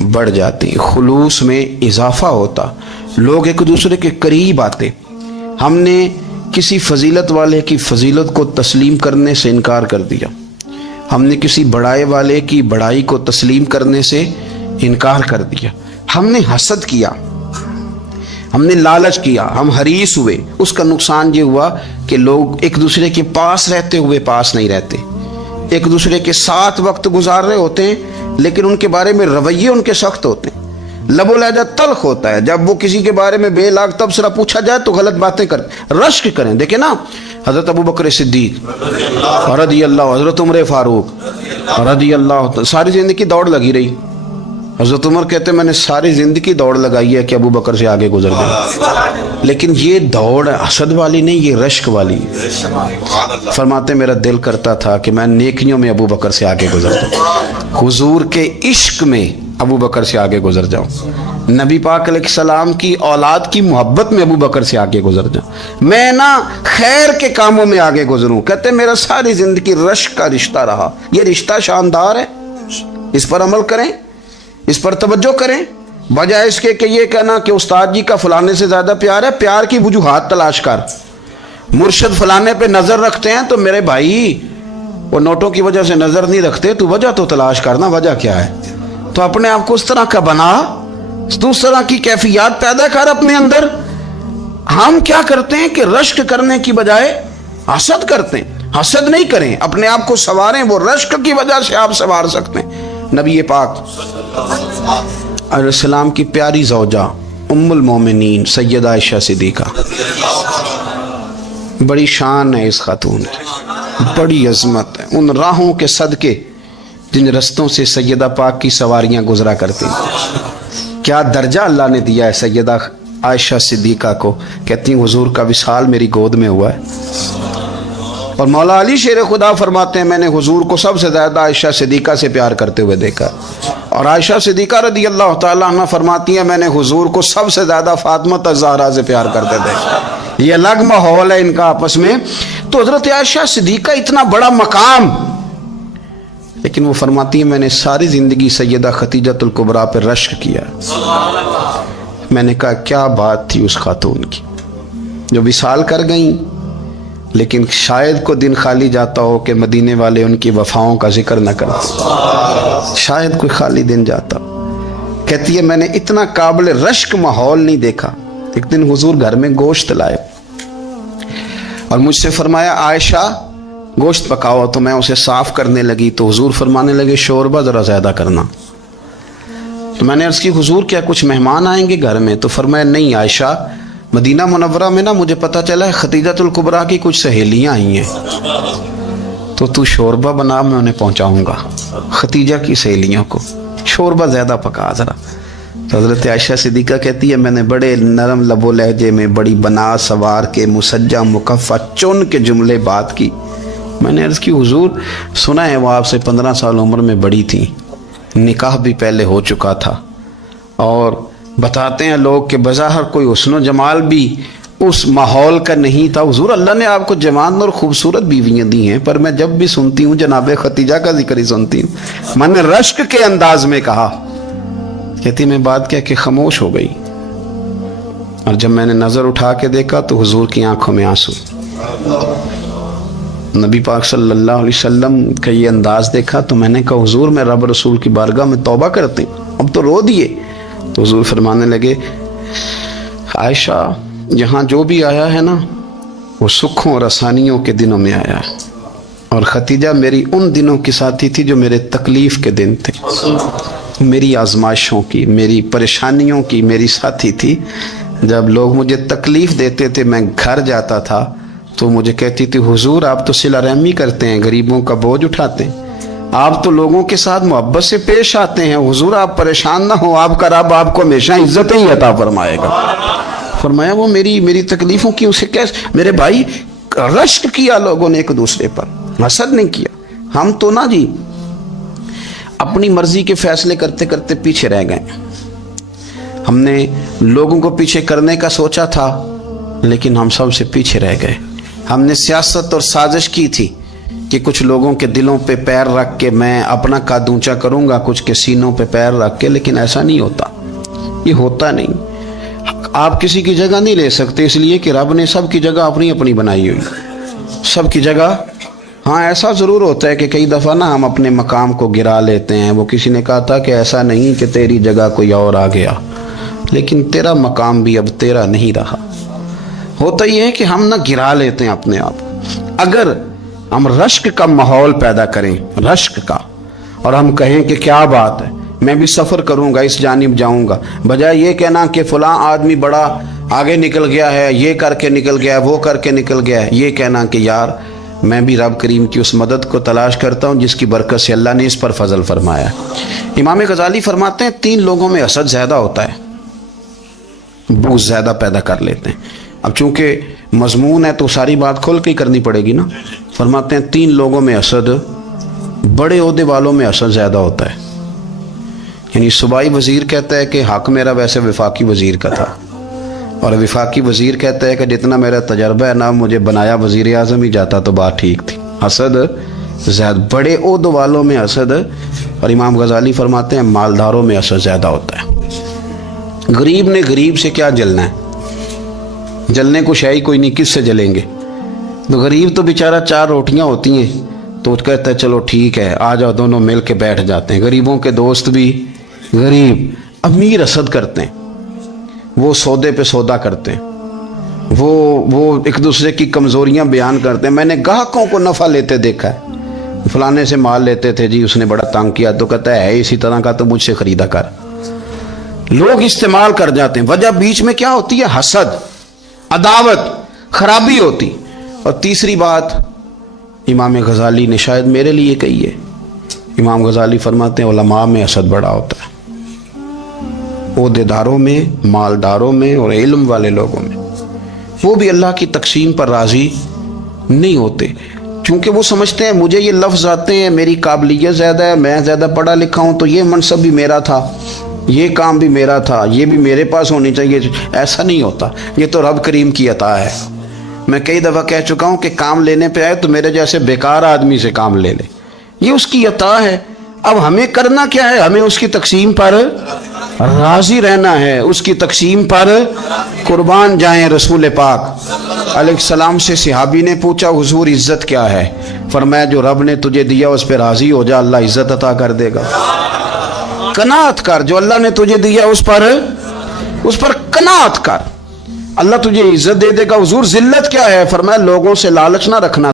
बढ़ जाती, खुलूस में इजाफा होता, लोग एक दूसरे के करीब आते। हमने किसी फजीलत वाले की फजीलत को तस्लीम करने से इनकार कर दिया, हमने किसी बड़ाई वाले की बड़ाई को तस्लीम करने से इनकार कर दिया, हमने हसद किया, हमने लालच किया, हम हरीस हुए। उसका नुकसान ये हुआ कि लोग एक दूसरे के पास रहते हुए पास नहीं रहते, एक दूसरे के साथ वक्त गुजार रहे होते हैं लेकिन उनके बारे में रवैये उनके सख्त होते हैं, लबो लहजा तल्ख होता है। जब वो किसी के बारे में बेलाग तब सरा पूछा जाए तो गलत बातें कर रश्क करें। देखे ना, हजरत अबू बकर सिद्दीक रज़ी अल्लाह, हजरत उमर फारूक रज़ी अल्लाह, सारी जिंदगी दौड़ लगी रही। हजरत उमर कहते मैंने सारी जिंदगी दौड़ लगाई है कि अबू बकर से आगे गुजर गए, लेकिन ये दौड़ हसद वाली नहीं, ये रश्क वाली। फरमाते मेरा दिल करता था कि मैं नेकियों में अबू बकर से आगे गुजर जाऊं, हुजूर के इश्क में अबू बकर से आगे गुजर जाऊं, नबी पाक अलैहिस्सलाम की औलाद की मोहब्बत में अबू बकर से आगे गुजर जाऊं, मैं ना खैर के कामों में आगे गुजरूं। कहते मेरा सारी जिंदगी रश्क का रिश्ता रहा। ये रिश्ता शानदार है, इस पर अमल करें, इस पर तवज्जो करें, बजाय इसके कि ये कहना कि उस्ताद जी का फलाने से ज्यादा प्यार है। प्यार की वजूहात तलाश कर, मुर्शिद फलाने पे नजर रखते हैं तो मेरे भाई वो नोटों की वजह से नजर नहीं रखते, तू वजह तो तलाश करना, वजह क्या है। तो अपने आप को उस तरह का बना, उस तरह की कैफियत पैदा कर अपने अंदर। हम क्या करते हैं कि रश्क करने की बजाय हसद करते हैं। हसद नहीं करें, अपने आप को संवारें, वो रश्क की वजह से आप संवार सकते हैं। नबी पाक अलैहिस्सलाम की प्यारी ज़ौजा उम्मुल मोमिनीन सैयदा आयशा सिद्दीका, बड़ी शान है इस खातून की, बड़ी अजमत है उन राहों के सदके जिन रस्तों से सैयदा पाक की सवारियां गुजरा करती हैं। क्या दर्जा अल्लाह ने दिया है सैयदा आयशा सिद्दीका को। कहती हैं हुजूर का विसाल मेरी गोद में हुआ है। और मौला अली शेर खुदा फरमाते हैं मैंने हुजूर को सबसे ज्यादा आयशा सिद्दीका से प्यार करते हुए देखा। और आयशा सिद्दीका रज़ी अल्लाह तआला अन्हा फरमाती है मैंने हुजूर को सबसे ज्यादा फातिमा ज़हरा से प्यार करते थे। ये अलग माहौल है इनका आपस में। तो हजरत आयशा सिद्दीका इतना बड़ा मकाम, लेकिन वो फरमाती है मैंने सारी जिंदगी सैयदा खतीजतुल कुबरा पर रश्क किया। मैंने कहा क्या बात थी उस खातून की जो विसाल कर गई, लेकिन शायद को दिन खाली जाता हो कि मदीने वाले उनकी वफाओं का जिक्र न करते, शायद कोई खाली दिन जाता। कहती है मैंने इतना काबिल रश्क माहौल नहीं देखा। एक दिन हुजूर घर में गोश्त लाए और मुझसे फरमाया आयशा गोश्त पकाओ, तो मैं उसे साफ करने लगी तो हुजूर फरमाने लगे शोरबा जरा ज्यादा करना। तो मैंने अर्ज की हुजूर क्या कुछ मेहमान आएंगे घर में? तो फरमाया नहीं आयशा, मदीना मुनव्वरा में ना मुझे पता चला है खतीजतुल कुबरा की कुछ सहेलियां आई हैं, तो तू शोरबा बना, मैं उन्हें पहुंचाऊंगा खतीजा की सहेलियों को, शोरबा ज्यादा पका जरा। तो हजरत आयशा सिद्दीका कहती है मैंने बड़े नरम लबो लहजे में बड़ी बना सवार के मुसज्जा मुकफ़ा चुन के जुमले बात की। मैंने अर्ज की हुजूर सुना है वो आपसे 15 साल उम्र में बड़ी थी, निकाह भी पहले हो चुका था, और बताते हैं लोग कि बज़ाहिर कोई हुस्न जमाल भी उस माहौल का नहीं था। हुजूर अल्लाह ने आपको जवान और खूबसूरत बीवियां दी हैं, पर मैं जब भी सुनती हूँ जनाब खतीजा का जिक्र ही सुनती हूँ। मैंने रश्क के अंदाज में कहा। कहती मैं बात कह के खामोश हो गई, और जब मैंने नजर उठा के देखा तो हुजूर की आंखों में आंसू। नबी पाक सल्लल्लाहु अलैहि वसल्लम का ये अंदाज देखा तो मैंने कहा हुजूर मैं रब रसूल की बारगाह में तौबा करती हूँ, अब तो रो दिए। तो हुजूर फरमाने लगे आयशा यहाँ जो भी आया है ना वो सुखों और आसानियों के दिनों में आया है, और खतीजा मेरी उन दिनों की साथी थी जो मेरे तकलीफ के दिन थे, मेरी आजमाइशों की, मेरी परेशानियों की मेरी साथी थी। जब लोग मुझे तकलीफ देते थे मैं घर जाता था तो मुझे कहती थी हुजूर आप तो सिला रहमी करते हैं, गरीबों का बोझ उठाते हैं, आप तो लोगों के साथ मोहब्बत से पेश आते हैं, हुजूर आप परेशान ना हो, आपका रब आपको हमेशा इज्जत ही अता फरमाएगा। फरमाया वो मेरी तकलीफों की उसे कैसे, मेरे भाई रश्क किया लोगों ने एक दूसरे पर, हसद नहीं किया। हम तो ना जी अपनी मर्जी के फैसले करते करते पीछे रह गए। हमने लोगों को पीछे करने का सोचा था लेकिन हम सबसे पीछे रह गए। हमने सियासत और साजिश की थी کہ کچھ لوگوں کے دلوں پہ پیر رکھ کے میں اپنا قد اونچا کروں گا، کچھ کے سینوں پہ پیر رکھ کے، لیکن ایسا نہیں ہوتا، یہ ہوتا نہیں۔ آپ کسی کی جگہ نہیں لے سکتے، اس لیے کہ رب نے سب کی جگہ اپنی اپنی بنائی ہوئی، سب کی جگہ۔ ہاں ایسا ضرور ہوتا ہے کہ کئی دفعہ نا ہم اپنے مقام کو گرا لیتے ہیں۔ وہ کسی نے کہا تھا کہ ایسا نہیں کہ تیری جگہ کوئی اور آ گیا، لیکن تیرا مقام بھی اب تیرا نہیں رہا۔ ہوتا یہ ہے کہ ہم نہ گرا لیتے ہیں اپنے آپ۔ اگر ہم رشک کا ماحول پیدا کریں، رشک کا، اور ہم کہیں کہ کیا بات ہے، میں بھی سفر کروں گا، اس جانب جاؤں گا، بجائے یہ کہنا کہ فلاں آدمی بڑا آگے نکل گیا ہے، یہ کر کے نکل گیا ہے، وہ کر کے نکل گیا ہے، یہ کہنا کہ یار میں بھی رب کریم کی اس مدد کو تلاش کرتا ہوں جس کی برکت سے اللہ نے اس پر فضل فرمایا ہے۔ امام غزالی فرماتے ہیں 3 لوگوں میں حسد زیادہ ہوتا ہے، بغض زیادہ پیدا کر لیتے ہیں۔ اب چونکہ مضمون ہے تو ساری بات کھول کے کرنی پڑے گی نا۔ فرماتے ہیں 3 لوگوں میں حسد، بڑے عہدے والوں میں حسد زیادہ ہوتا ہے۔ یعنی صوبائی وزیر کہتا ہے کہ حق میرا ویسے وفاقی وزیر کا تھا، اور وفاقی وزیر کہتا ہے کہ جتنا میرا تجربہ ہے نا، مجھے بنایا وزیر اعظم ہی جاتا تو بات ٹھیک تھی۔ حسد زیادہ، بڑے عہدے والوں میں حسد، اور امام غزالی فرماتے ہیں مالداروں میں حسد زیادہ ہوتا ہے۔ غریب نے غریب سے کیا جلنا ہے؟ جلنے کو شے ہی کوئی نہیں، کس سے جلیں گے؟ تو غریب تو بیچارہ 4 روٹیاں ہوتی ہیں تو کہتا ہے چلو ٹھیک ہے آ جاؤ، دونوں مل کے بیٹھ جاتے ہیں۔ غریبوں کے دوست بھی غریب۔ امیر حسد کرتے ہیں، وہ سودے پہ سودا کرتے ہیں، وہ ایک دوسرے کی کمزوریاں بیان کرتے ہیں۔ میں نے گاہکوں کو نفع لیتے دیکھا ہے، فلانے سے مال لیتے تھے جی، اس نے بڑا تنگ کیا، تو کہتا ہے اسی طرح کا تو مجھ سے خریدا کر۔ لوگ استعمال کر جاتے ہیں، وجہ بیچ میں کیا ہوتی ہے؟ حسد، عداوت، خرابی ہوتی۔ اور تیسری بات امام غزالی نے شاید میرے لیے کہی ہے، امام غزالی فرماتے ہیں علماء میں حسد بڑا ہوتا ہے، عہدیداروں میں، مالداروں میں، اور علم والے لوگوں میں۔ وہ بھی اللہ کی تقسیم پر راضی نہیں ہوتے، کیونکہ وہ سمجھتے ہیں مجھے یہ لفظ آتے ہیں، میری قابلیت زیادہ ہے، میں زیادہ پڑھا لکھا ہوں، تو یہ منصب بھی میرا تھا، یہ کام بھی میرا تھا، یہ بھی میرے پاس ہونی چاہیے۔ ایسا نہیں ہوتا، یہ تو رب کریم کی عطا ہے۔ میں کئی دفعہ کہہ چکا ہوں کہ کام لینے پہ آئے تو میرے جیسے بیکار آدمی سے کام لے لے، یہ اس کی عطا ہے۔ اب ہمیں کرنا کیا ہے؟ ہمیں اس کی تقسیم پر راضی رہنا ہے، اس کی تقسیم پر قربان جائیں۔ رسول پاک علیہ السلام سے صحابی نے پوچھا حضور عزت کیا ہے؟ فرمایا جو رب نے تجھے دیا اس پہ راضی ہو جا، اللہ عزت عطا کر دے گا۔ قناعت کر، جو اللہ نے تجھے دیا اس پر قناعت کر، اللہ تجھے عزت دے دے گا۔ حضور ذلت کیا ہے؟ فرمایا لوگوں سے لالچ نہ رکھنا،